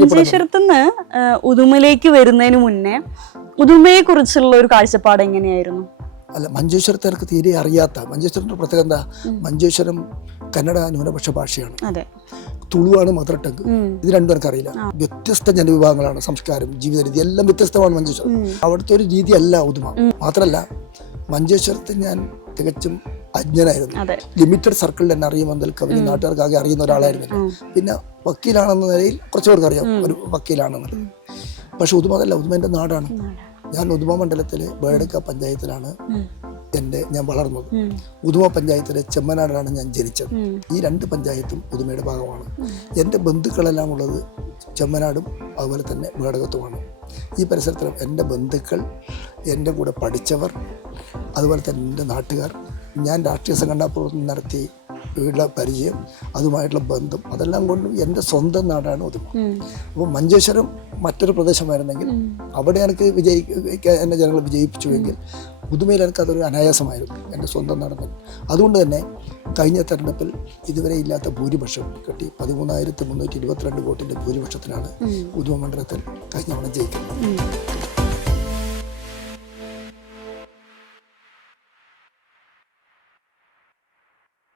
മഞ്ചേശ്വരത്തുനിന്ന് ഉദുമയിലേക്ക് വരുന്നതിന് മുന്നേ ഉദുമയെ കുറിച്ചുള്ള ഒരു കാഴ്ചപ്പാട് എങ്ങനെയായിരുന്നു? അല്ല, മഞ്ചേശ്വരത്തെ എനിക്ക് തീരെ അറിയാത്ത, മഞ്ചേശ്വരത്തിന്റെ പ്രത്യേകത എന്താ, മഞ്ചേശ്വരം കന്നഡ ന്യൂനപക്ഷ ഭാഷയാണ്, അതെ, തുളുവാണ് മദർ ടങ്. ഇത് രണ്ടും എനിക്കറിയില്ല. വ്യത്യസ്ത ജനവിഭാഗങ്ങളാണ്, സംസ്കാരം, ജീവിത രീതി എല്ലാം വ്യത്യസ്തമാണ് മഞ്ചേശ്വരം. അവിടുത്തെ ഒരു രീതി അല്ല ഉദുമ. മാത്രമല്ല മഞ്ചേശ്വരത്ത് ഞാൻ തികച്ചും അജ്ഞനായിരുന്നു. ലിമിറ്റഡ് സർക്കിളിൽ എന്നെ അറിയുമെങ്കിൽ കവിഞ്ഞ നാട്ടുകാർക്കാകെ അറിയുന്ന ഒരാളായിരുന്നില്ല. പിന്നെ വക്കീലാണെന്ന നിലയിൽ കുറച്ച് പേർക്ക് അറിയാം ഒരു വക്കീലാണെന്നത്. പക്ഷെ ഉദുമ അതല്ല, ഉദുമ എൻ്റെ നാടാണ്. ഞാൻ ഉദുമ മണ്ഡലത്തിലെ ബേഡക്ക പഞ്ചായത്തിലാണ് ഞാൻ വളർന്നത്. ഉദുമ പഞ്ചായത്തിലെ ചെമ്മനാടാണ് ഞാൻ ജനിച്ചത്. ഈ രണ്ട് പഞ്ചായത്തും ഉദുമയുടെ ഭാഗമാണ്. എൻ്റെ ബന്ധുക്കളെല്ലാം ഉള്ളത് ചെമ്മനാടും അതുപോലെ തന്നെ ബേഡകത്തുമാണ്. ഈ പരിസരത്തിലും എൻ്റെ ബന്ധുക്കൾ, എൻ്റെ കൂടെ പഠിച്ചവർ, അതുപോലെ തന്നെ എൻ്റെ നാട്ടുകാർ, ഞാൻ രാഷ്ട്രീയ സംഘടനാ പ്രവർത്തനം നടത്തി ഉള്ള പരിചയം, അതുമായിട്ടുള്ള ബന്ധം, അതെല്ലാം കൊണ്ടും എൻ്റെ സ്വന്തം നാടാണ് ഉദുമ. അപ്പോൾ മഞ്ചേശ്വരം മറ്റൊരു പ്രദേശമായിരുന്നെങ്കിൽ അവിടെ എനിക്ക് എന്നെ ജനങ്ങൾ വിജയിപ്പിച്ചുവെങ്കിൽ ഉദുമയിൽ എനിക്കതൊരു അനായാസമായിരുന്നു, എൻ്റെ സ്വന്തം നാട്. അതുകൊണ്ട് തന്നെ കഴിഞ്ഞ തെരഞ്ഞെടുപ്പിൽ ഇതുവരെ ഇല്ലാത്ത ഭൂരിപക്ഷം കിട്ടി. 13,322 വോട്ടിൻ്റെ ഭൂരിപക്ഷത്തിനാണ് ഉദുമ മണ്ഡലത്തിൽ കഴിഞ്ഞ തവണ ജയിക്കുന്നത്.